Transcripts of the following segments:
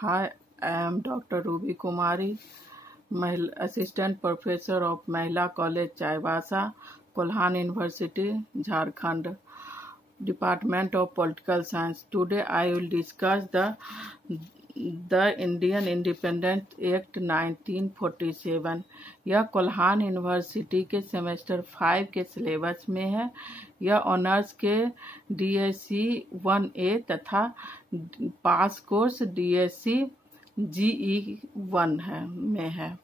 Hi, I am Dr. Ruby Kumari, Assistant Professor of Mahila College, Chaibasa, Kolhan University, Jharkhand, Department of Political Science. Today I will discuss the Indian Independence Act 1947. यह Kolhan university के semester 5 के syllabus में है। यह honours के DSc 1A तथा पास course DSc GE 1 में है।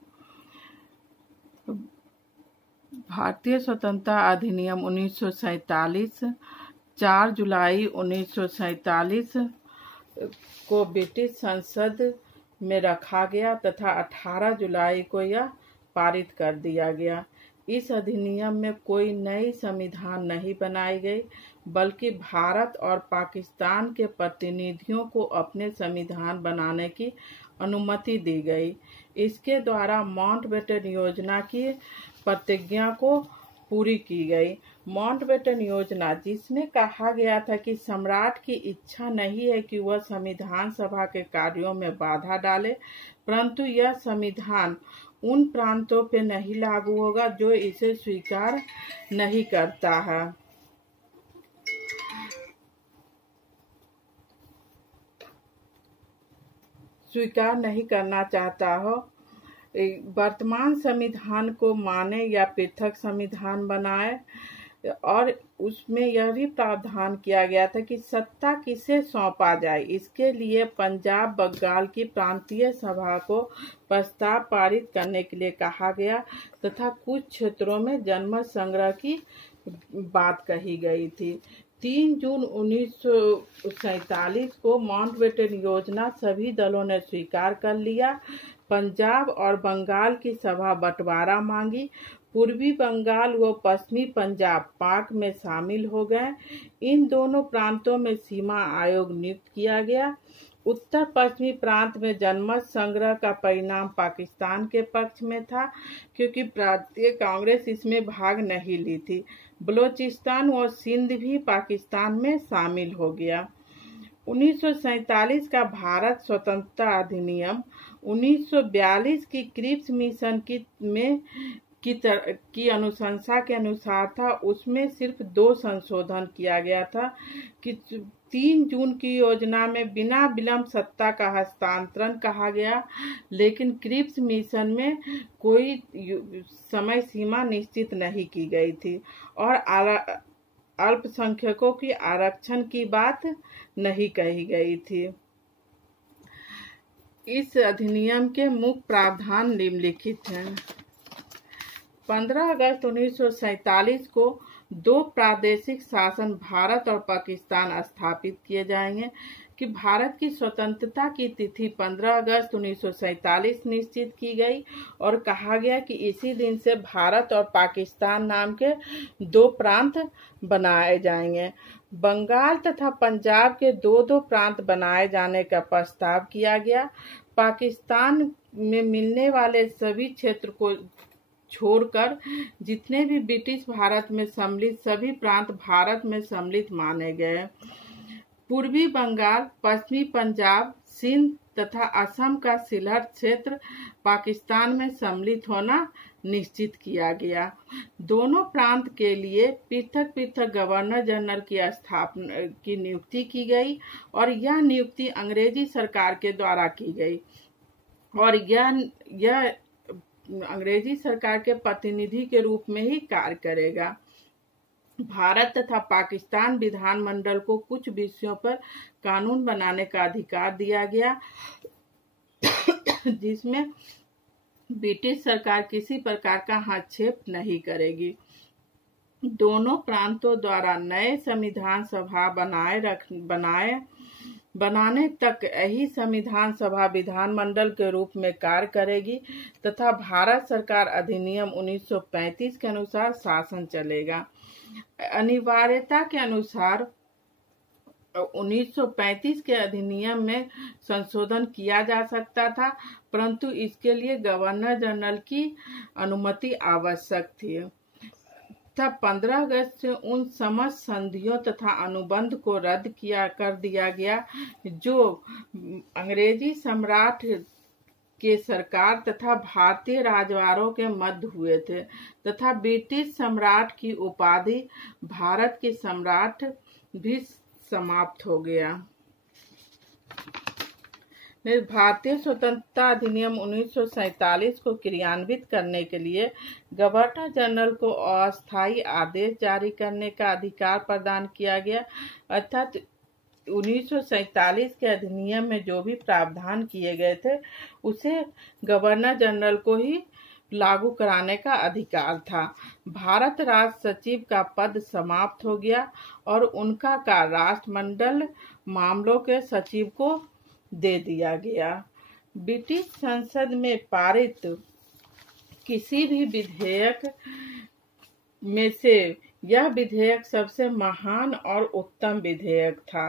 भारतीय स्वतंत्रता अधिनियम 1947 4 जुलाई 1947 को ब्रिटिश संसद में रखा गया तथा 18 जुलाई को यह पारित कर दिया गया। इस अधिनियम में कोई नई संविधान नहीं बनाई गई, बल्कि भारत और पाकिस्तान के प्रतिनिधियों को अपने संविधान बनाने की अनुमति दी गई। इसके द्वारा माउंटबेटन योजना की प्रतिज्ञा को पूरी की गई। माउंटबेटन योजना, जिसमें कहा गया था कि सम्राट की इच्छा नहीं है कि वह संविधान सभा के कार्यों में बाधा डाले, परंतु यह संविधान उन प्रांतों पर नहीं लागू होगा जो इसे स्वीकार नहीं करता है। स्वीकार नहीं करना चाहता हो, वर्तमान संविधान को माने या पृथक संविधान बनाए। और उसमें यह भी प्रावधान किया गया था कि सत्ता किसे सौंपा जाए। इसके लिए पंजाब बंगाल की प्रांतीय सभा को प्रस्ताव पारित करने के लिए कहा गया तथा कुछ क्षेत्रों में जनमत संग्रह की बात कही गई थी। 3 जून 1947 को माउंटबेटन योजना सभी दलों ने स्वीकार कर लिया। पंजाब और बंगाल की सभा बंटवारा मांगी। पूर्वी बंगाल व पश्चिमी पंजाब पाक में शामिल हो गए। इन दोनों प्रांतों में सीमा आयोग नियुक्त किया गया। उत्तर पश्चिमी प्रांत में जनमत संग्रह का परिणाम पाकिस्तान के पक्ष में था, क्योंकि प्रांतीय कांग्रेस इसमें भाग नहीं ली थी। बलोचिस्तान और सिंध भी पाकिस्तान में शामिल हो गया। 1947 का भारत स्वतंत्रता अधिनियम 1942 की क्रिप्स मिशन की अनुशंसा के अनुसार था। उसमें सिर्फ 2 संशोधन किया गया था कि 3 जून की योजना में बिना विलंब सत्ता का हस्तांतरण कहा गया, लेकिन क्रिप्स मिशन में कोई समय सीमा निश्चित नहीं की गई थी और अल्पसंख्यकों की आरक्षण की बात नहीं कही गई थी। इस अधिनियम के मुख्य प्रावधान निम्नलिखित हैं। 15 अगस्त 1947 को 2 प्रादेशिक शासन भारत और पाकिस्तान स्थापित किए जाएंगे कि भारत की स्वतंत्रता की तिथि 15 अगस्त 1947 निश्चित की गई और कहा गया कि इसी दिन से भारत और पाकिस्तान नाम के 2 प्रांत बनाए जाएंगे। बंगाल तथा पंजाब के 2 प्रांत बनाए जाने का प्रस्ताव किया गया। पाकिस्तान में मिलने वाले सभी क्षेत्र को छोड़कर जितने भी ब्रिटिश भारत में सम्मिलित सभी प्रांत भारत में सम्मिलित माने गए। पूर्वी बंगाल, पश्चिमी पंजाब, सिंध तथा असम का सिलहट क्षेत्र पाकिस्तान में सम्मिलित होना निश्चित किया गया। दोनों प्रांत के लिए पृथक पृथक गवर्नर जनरल की स्थापना की नियुक्ति की गई और यह नियुक्ति अंग्रेजी सरकार के द्वारा की गई और यह अंग्रेजी सरकार के प्रतिनिधि के रूप में ही कार्य करेगा। भारत तथा पाकिस्तान विधानमंडल को कुछ विषयों पर कानून बनाने का अधिकार दिया गया, जिसमें ब्रिटिश सरकार किसी प्रकार का हस्तक्षेप नहीं करेगी। दोनों प्रांतों द्वारा नए संविधान सभा बनाने तक यही संविधान सभा विधानमंडल के रूप में कार्य करेगी तथा भारत सरकार अधिनियम 1935 के अनुसार शासन चलेगा। अनिवार्यता के अनुसार 1935 के अधिनियम में संशोधन किया जा सकता था, परंतु इसके लिए गवर्नर जनरल की अनुमति आवश्यक थी। तब 15 अगस्त से उन समस्त संधियों तथा अनुबंध को रद्द कर दिया गया जो अंग्रेजी सम्राट के सरकार तथा भारतीय राजवाड़ों के मध्य हुए थे, तथा ब्रिटिश सम्राट की उपाधि भारत के सम्राट भी समाप्त हो गया। भारतीय स्वतंत्रता अधिनियम 1947 को क्रियान्वित करने के लिए गवर्नर जनरल को अस्थायी आदेश जारी करने का अधिकार प्रदान किया गया, अर्थात 1947 के अधिनियम में जो भी प्रावधान किए गए थे उसे गवर्नर जनरल को ही लागू कराने का अधिकार था। भारत राष्ट्र सचिव का पद समाप्त हो गया और उनका कार्य राष्ट्रमंडल मामलों के सचिव को दे दिया गया। ब्रिटिश संसद में पारित किसी भी विधेयक में से यह विधेयक सबसे महान और उत्तम विधेयक था।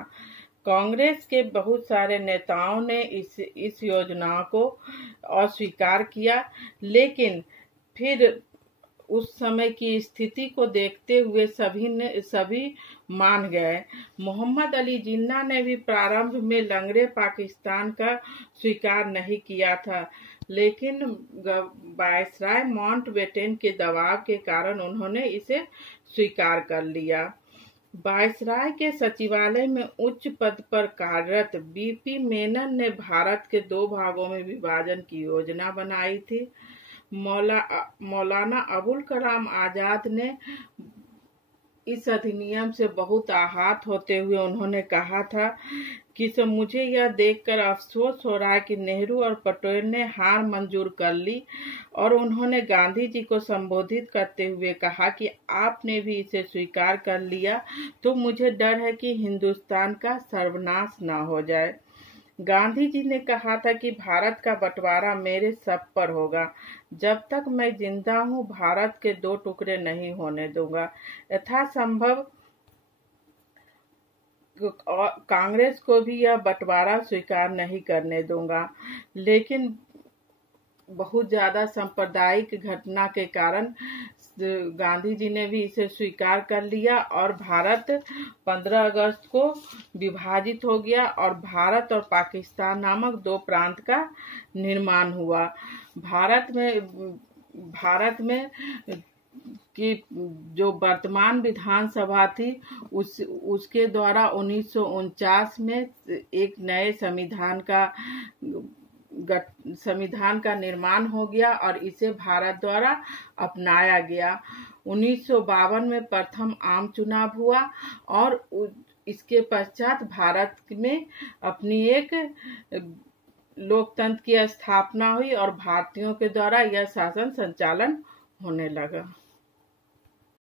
कांग्रेस के बहुत सारे नेताओं ने इस योजना को अस्वीकार किया, लेकिन फिर उस समय की स्थिति को देखते हुए सभी मान गए। मोहम्मद अली जिन्ना ने भी प्रारंभ में लंगड़े पाकिस्तान का स्वीकार नहीं किया था, लेकिन वायसराय माउंटबेटन के दबाव के कारण उन्होंने इसे स्वीकार कर लिया। वायसराय के सचिवालय में उच्च पद पर कार्यरत बीपी मेनन ने भारत के 2 भागों में विभाजन की योजना बनाई थी। मौलाना अबुल कलाम आजाद ने इस अधिनियम से बहुत आहत होते हुए उन्होंने कहा था कि मुझे यह देखकर अफसोस हो रहा है कि नेहरू और पटेल ने हार मंजूर कर ली, और उन्होंने गांधी जी को संबोधित करते हुए कहा कि आपने भी इसे स्वीकार कर लिया तो मुझे डर है कि हिंदुस्तान का सर्वनाश न हो जाए। गांधी जी ने कहा था कि भारत का बंटवारा मेरे सब पर होगा, जब तक मैं जिंदा हूँ भारत के 2 टुकड़े नहीं होने दूंगा। यथासंभव कांग्रेस को भी यह बंटवारा स्वीकार नहीं करने दूंगा, लेकिन बहुत ज्यादा सांप्रदायिक घटना के कारण गांधी जी ने भी इसे स्वीकार कर लिया और भारत 15 अगस्त को विभाजित हो गया और भारत और पाकिस्तान नामक 2 प्रांत का निर्माण हुआ। भारत में कि जो वर्तमान विधानसभा थी उसके द्वारा 1949 में एक नए संविधान का निर्माण हो गया और इसे भारत द्वारा अपनाया गया। 1952 में प्रथम आम चुनाव हुआ और इसके पश्चात भारत में अपनी एक लोकतंत्र की स्थापना हुई और भारतीयों के द्वारा यह शासन संचालन होने लगा।